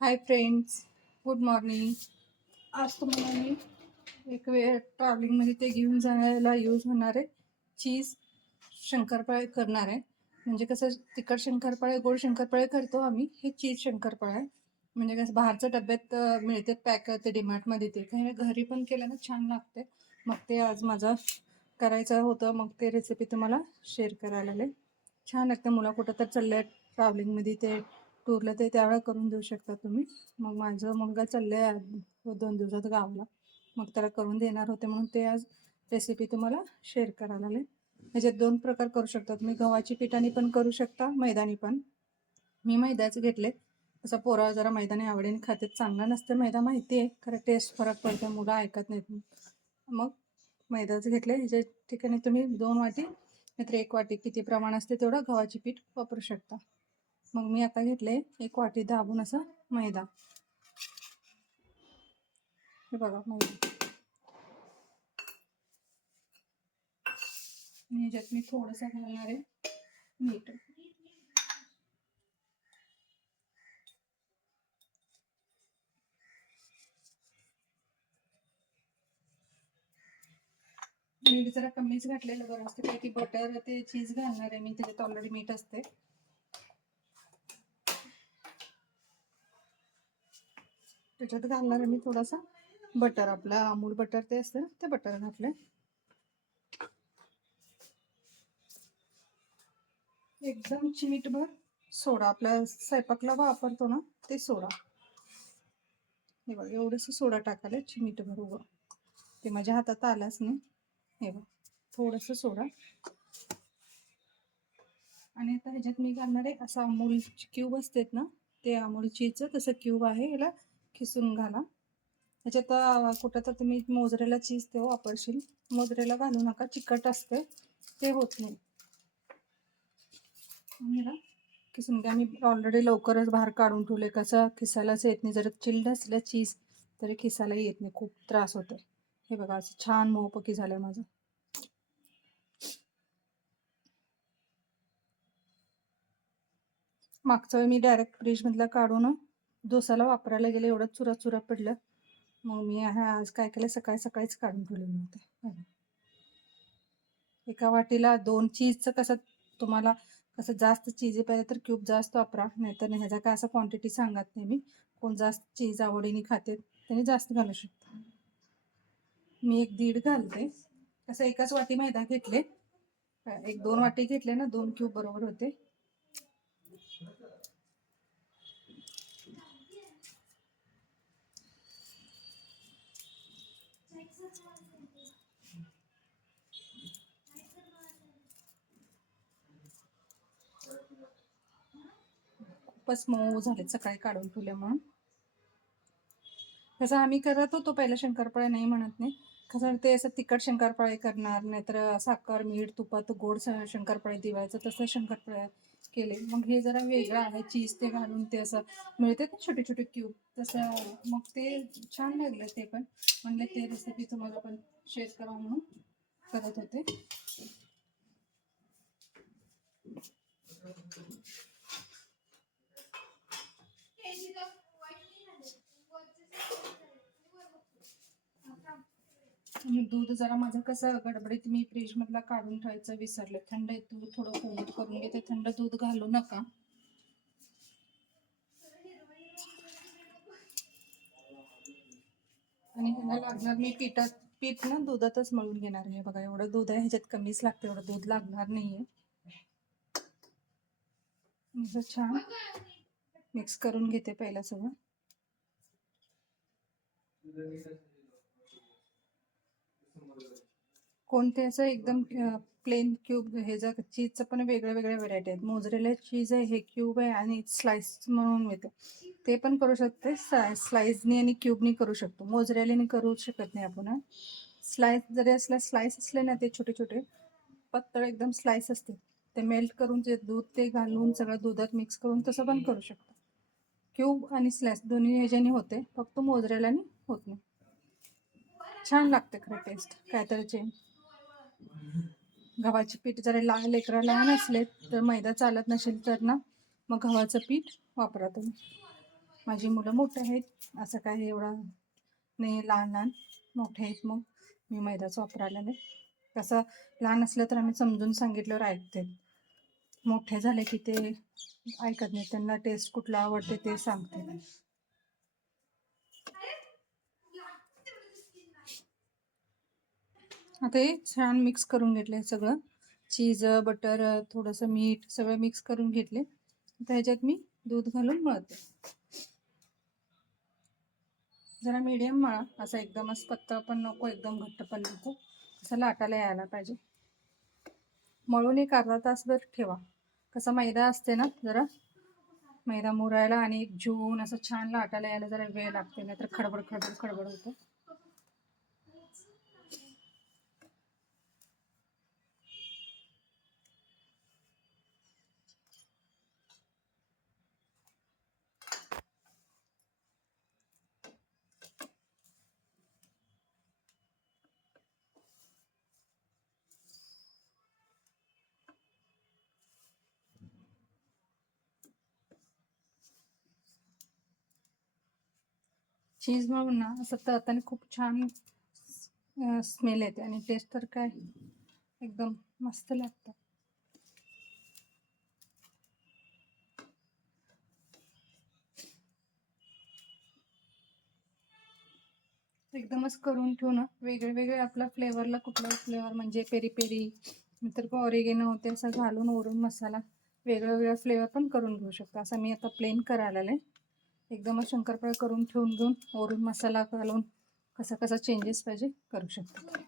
Hi friends, good morning. आज तुम्हाला मी एक वेळ ट्रॅव्हलिंगमध्ये ते घेऊन जायला यूज होणारे चीज शंकरपाळे करणार आहे. म्हणजे कसं तिखट शंकरपाळे गोड शंकरपाळे करतो आम्ही, हे चीज शंकरपाळे आहे. म्हणजे कसं बाहेरच्या डब्यात मिळते पॅक ते डीमार्टमध्ये, ते काही घरी पण केलं ना छान लागते. मग ते आज माझं करायचं होतं, मग ते रेसिपी तुम्हाला शेअर करायला आले. छान लागतं. मुलं कुठं तर चाललंय ट्रॅव्हलिंगमध्ये ते टूरला, ते त्यावेळेला करून देऊ शकता तुम्ही. मग माझं मुलगा चाललंय 2 दिवसात गावाला, मग त्याला करून देणार होते म्हणून ते आज रेसिपी तुम्हाला शेअर करायला आले. ह्याच्यात 2 प्रकार करू शकता तुम्ही. गव्हाची पिठाने पण करू शकता, मैदानी पण. मी मैद्याचे घेतले. तसा पोरं जरा मैदाने आवडीने खाते. चांगला नसतं मैदा, माहिती आहे, खरं टेस्ट फरक पडतो, मुलं ऐकत नाहीत. मग मैद्याचे घेतले. ह्याच्या ठिकाणी तुम्ही 2 वाटी नाहीतर 1 वाटी, किती प्रमाण असते तेवढं गव्हाची पीठ वापरू शकता. मग मी आता घेतले 1 वाटी दाबून असा मैदा. हे बघा मैदा. आणि ह्याच्यात मी थोडंसं घालणार आहे मीठ. मीठ जरा कमीच घातलेलं बरं असते, काय की बटर ते चीज घालणार आहे मी, त्याच्यात ऑलरेडी मीठ असते. त्याच्यात घालणार आहे मी थोडासा बटर, आपला अमूल बटर ते असतं ना, ते बटर घातलंय. एकदम चिमीटभर सोडा, आपल्या स्वयंपाकला वापरतो ना ते सोडा. हे बघा एवढंसं सोडा टाकायला, चिमीटभर उभं. ते माझ्या हातात आलाच नाही. हे बघ थोडंसं सोडा. आणि आता ह्याच्यात मी घालणार आहे असं अमूल क्यूब असतात ना, ते अमूल चीजचं तसं क्यूब आहे, याला खिसून घाला. ह्याच्यात कुठं तर तुम्ही मोजरेला चीज ते वापरशील, मोजरेला घालू नका, चिकट असते, ते होत नाही. ह्याला किसून घ्या. मी ऑलरेडी लवकरच बाहेर काढून ठेवले, कसं खिसायलाच येत नाही. जर चिल्ड असलं चीज तरी खिसायला येत नाही, खूप त्रास होतो. हे बघा असं छान मऊपकी झालंय माझं. मागच्या वेळी मी डायरेक्ट फ्रीजमधलं काढून डोसाला वापरायला गेले, एवढं चुरा चुरा पडलं. मग मी आज काय केलं, सकाळी सकाळीच काढून ठेवलेलं होतं. एका वाटीला 2 चीजचं कसं, तुम्हाला कसं जास्त चीज पाहिजे तर क्यूब जास्त वापरा, नाहीतर ह्याचा काय असं क्वांटिटी सांगत नाही मी. कोण जास्त चीज आवडीने खाते त्याने जास्त घालू शकतो. मी 1-1.5 घालते. कसं एकाच वाटी मैदा घेतले, 1-2 वाटी घेतले ना, 2 क्यूब बरोबर होते. खूपच मऊ झाले सकाळी काढून ठेवले म्हणून. कसं आम्ही करत होतो पहिला शंकरपाळे, नाही म्हणत नाही. कसं ते असं तिखट शंकरपाळे करणार, नाहीतर साखर मीठ तुपात गोड शंकरपाळे दिवायचं, तसं शंकरपाळे केले. मग हे जरा वेगळं आहे, चीज ते घालून ते असं मिळते ना छोटे छोटे क्यूब, तसं मग ते छान लागलं. ते पण म्हणलं ते रेसिपी तुम्हाला पण शेअर करा म्हणून करत होते. आणि दूध जरा माझं कसं गडबडीत मी फ्रीज मधला काढून ठेवायचं विसरले. थंड दूध थोडं कोमट करून घेते, थंड दूध घालू नका. आणि ह्याला लागणार मी पीठ ना दुधातच मळून घेणार आहे. बघा एवढं दूध आहे, ह्याच्यात कमीच लागते, एवढं दूध लागणार नाहीये. छान मिक्स करून घेते पहिला सगळं. कोणते असं एकदम प्लेन क्यूब, हे जर चीजचं पण वेगळ्या वेगळ्या व्हरायटी आहेत. मोझरेला चीज आहे, हे क्यूब आहे, आणि स्लाइस म्हणून मिळतं, ते पण करू शकते. स्लाइसनी आणि क्यूबनी करू शकतो, मोझरेलानी करू शकत नाही आपण. स्लाइस जरी असला, स्लाइस असले ना ते छोटे छोटे पातळ एकदम स्लाइस असते, ते मेल्ट करून जे दूध ते घालून सगळं दुधात मिक्स करून तसं पण करू शकतो. क्यूब आणि स्लाइस दोन्ही ह्याच्याने होते, फक्त मोझरेलानी होत नाही. छान लागते खरं टेस्ट, काहीतरी चेंज. गव्हाचे पीठ जरा लेकरं लहान असले तर, मैदा चालत नसेल तर ना, मग गव्हाचं पीठ वापरा तुम्ही. माझी मुलं मोठे आहेत, असं काय एवढं नाही, लहान लहान मोठे आहेत, मग मी मैदाच वापरायला नाही. तसं लहान असलं तर आम्ही समजून सांगितल्यावर ऐकते, मोठे झाले की ते ऐकत नाही, त्यांना टेस्ट कुठला आवडते ते सांगते. आता हे छान मिक्स करून घेतले सगळं, चीज, बटर, थोडंसं मीठ सगळं मिक्स करून घेतले. आता ह्याच्यात मी दूध घालून मळते. जरा मीडियम मळा, असं एकदमच पातळ पण नको, एकदम घट्ट पण नको, असं लाटायला यायला पाहिजे. मळून एक अर्धा तासभर ठेवा. कसा मैदा असते ना, जरा मैदा मुरायला आणि जून असं छान लाटायला यायला जरा वेळ लागते, नाहीतर खडबड खडबड खडबड होतं. चीज मळून ना असं तळताना खूप छान स्मेल येते आणि टेस्ट तर काय एकदम मस्त लागतं. एकदमच करून ठेवू ना, वेगळे वेगळे आपल्या फ्लेवरला कुठला फ्लेवर म्हणजे पेरी पेरी नंतर ऑरिगेनो ते असं घालून वरून मसाला वेगळं वेगळं फ्लेवर पण करून घेऊ शकतो. असं मी आता प्लेन करायला आले, एकदमच शंकरपाळी करून ठेवून घेऊन वरून मसाला घालून कसा कसा चेंजेस पाहिजे करू शकतो.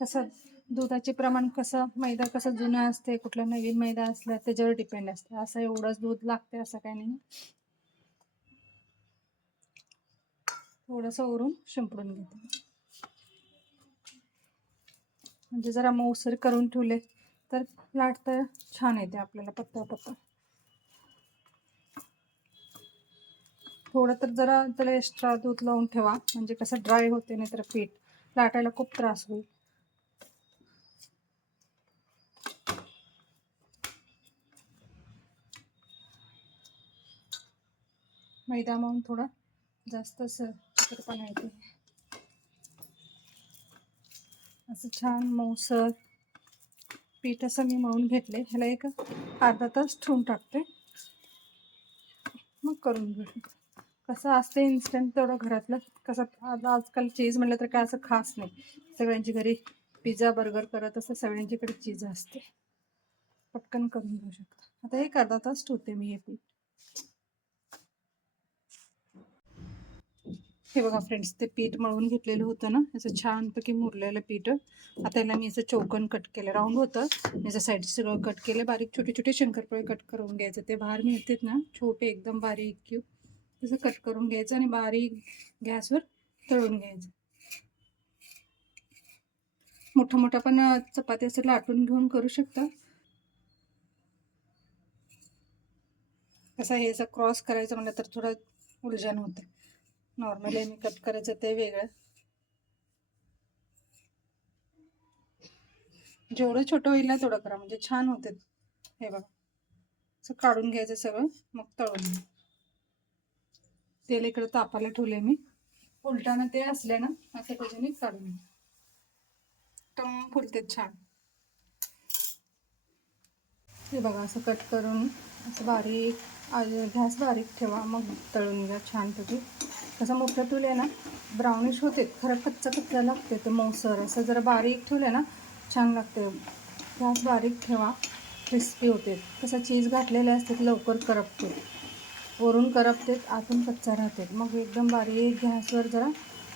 कसं दुधाचे प्रमाण, कसं मैदा कसं जुनं असते, कुठला नवीन मैदा असला त्याच्यावर डिपेंड असते. असं एवढंच दूध लागते असं काही नाही. थोडंसं वरून शिंपडून घेते, म्हणजे जरा मऊसर करून ठेवले तर लाटता छान येते आपल्याला पत्ता पत्ता. थोडं तर जरा त्याला एक्स्ट्रा दूध लावून ठेवा, म्हणजे कसं ड्राय होते, नाही तर पीठ लाटायला खूप त्रास होईल. मैदा मळून थोडा जास्तच चिकटपणा येते. असं छान मऊसर पीठ असं मी मळून घेतले. ह्याला एक अर्धा तास ठेवून टाकते, मग करून घेऊ. कसं असते इन्स्टंट तेवढं घरातलं, कसं आजकाल चीज म्हटलं तर काय असं खास नाही, सगळ्यांची घरी पिझ्झा बर्गर करत असं सगळ्यांच्याकडे चीज असते, पटकन करून घेऊ शकतो. आता एक अर्धा तास ठेवते मी हे पीठ. हे बघा फ्रेंड्स, ते पीठ मळून घेतलेलं होतं ना, असं छानपैकी मुरलेलं पीठ. आता याला मी असं चौकन कट केलं, राऊंड होतं, याच्या साईड सगळं कट केलं, बारीक छोटे छोटे शंकरपाळे कट करून घ्यायचं. ते बाहेर मिळतात ना छोटे एकदम बारीक क्यूब, तसं कट करून घ्यायचं आणि बारीक गॅसवर तळून घ्यायचं. मोठा मोठा पण चपाती असं लाटून घेऊन करू शकता. कसं हे असं क्रॉस करायचं म्हणलं तर थोडं उलझन होते, नॉर्मली मी कट करायचं ते वेगळं. जेवढं छोटं होईल ना तेवढं करा, म्हणजे छान होते. हे बघा, असं काढून घ्यायचं सगळं, मग तळून. तेल इकडे तापायला ठेवले मी, उलटानं ते असले ना असं त्याच्याने काढून टम फुलते छान. हे बघा, असं कट करून असं बारीक, गॅस बारीक ठेवा, मग तळून घ्या छानपैकी. कसं मोठं ठेवले ना ब्राउनिश होते, खरं कच्चा कच्चा लागते ते मऊसर. असं जरा बारीक ठेवले ना छान लागते. गॅस बारीक ठेवा, क्रिस्पी होते. कसं चीज घातलेले असते लवकर करपते, वरून करपते, आतून कच्चा राहते. मग एकदम बारीक गॅसवर जरा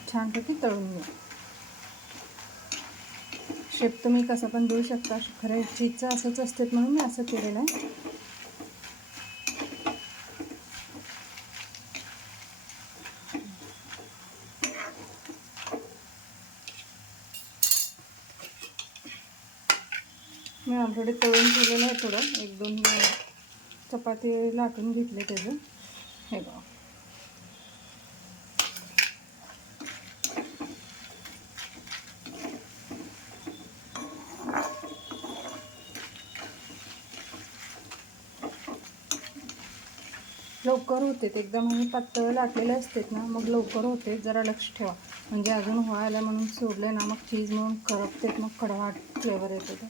छानपैकी तळून घ्या. शेप तुम्ही कसं पण देऊ शकता, खरं चीजचं असंच असते म्हणून मी असं केलेलं आहे. मी ऑलरेडी तळून ठेवलेलं आहे थोडं, 1-2 चपाती लाटून घेतले त्याचं. हे बघा. लवकर होते ते, एकदम हे पातळ लाटलेले असतात ना, मग लवकर होते. जरा लक्ष ठेवा, म्हणजे अजून व्हायला म्हणून सोडले ना, मग चीज म्हणून करपते, मग कडवाट फ्लेवर येतो ते.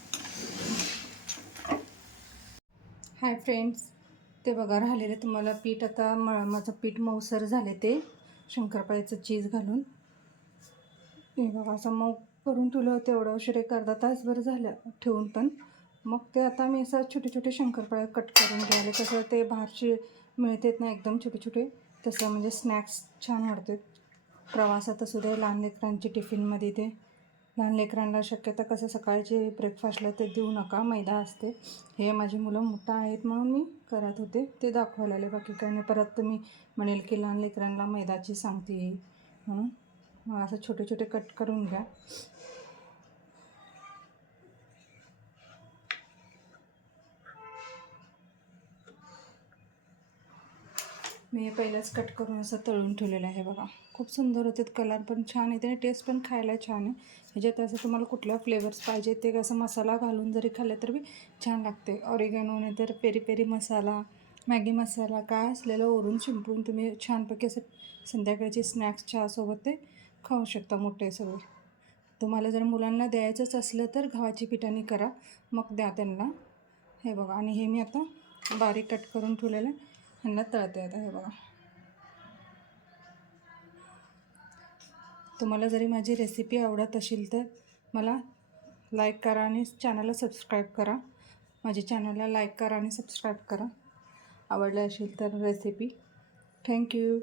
हाय फ्रेंड्स, ते बघा राहिलेले तुम्हाला पीठ. आता माझं पीठ मऊसर झाले ते शंकरपाळ्याचं चीज घालून. हे बघा असं मऊ करून ठेवलं होतं. एवढं उशीर एक अर्धा तासभर झालं ठेवून, पण मग ते आता मी असं छोटे छोटे शंकरपाळे कट करून घ्यायला. कसं ते बाहेरचे मिळतात ना एकदम छोटे छोटे, तसं म्हणजे स्नॅक्स छान वाटते. प्रवासात असू दे, लहान लेकरांची टिफिनमध्ये. ते लहान लेकरांना शक्यता कसं सकाळचे ब्रेकफास्टला ते देऊ नका, मैदा असते. हे माझी मुलं मोठं आहेत म्हणून मी करत होते, ते दाखवायला आले, बाकी काही नाही. परत तुम्ही म्हणेल की लहान लेकरांना मैदाची सांगते म्हणून. मग असं छोटे छोटे कट करून घ्या. मी पहिलंच कट करून असं तळून ठेवलेलं आहे बघा. खूप सुंदर होते, कलर पण छान येते आणि टेस्ट पण खायला छान आहे. ह्याच्यात असं तुम्हाला कुठल्या फ्लेवर्स पाहिजे ते कसं मसाला घालून जरी खाल्लं तर बी छान लागते. ऑरिगॅनो नाही तर पेरी पेरी मसाला, मॅगी मसाला काय असलेलं ओरून शिंपडून तुम्ही छानपैकी असं संध्याकाळची स्नॅक्स चहासोबत ते खाऊ शकता मोठे सगळे. तुम्हाला जर मुलांना द्यायचंच असलं तर गव्हाची पिठानी करा, मग द्या त्यांना. हे बघा, आणि हे मी आता बारीक कट करून ठेवलेलं ह्यांना तळते आता. हे बघा. तुम्हाला जरी माझी रेसिपी आवडत असेल तर मला लाईक करा आणि चॅनलला सबस्क्राईब करा. माझ्या चॅनलला लाईक करा आणि सबस्क्राईब करा आवडलं असेल तर रेसिपी. थँक्यू.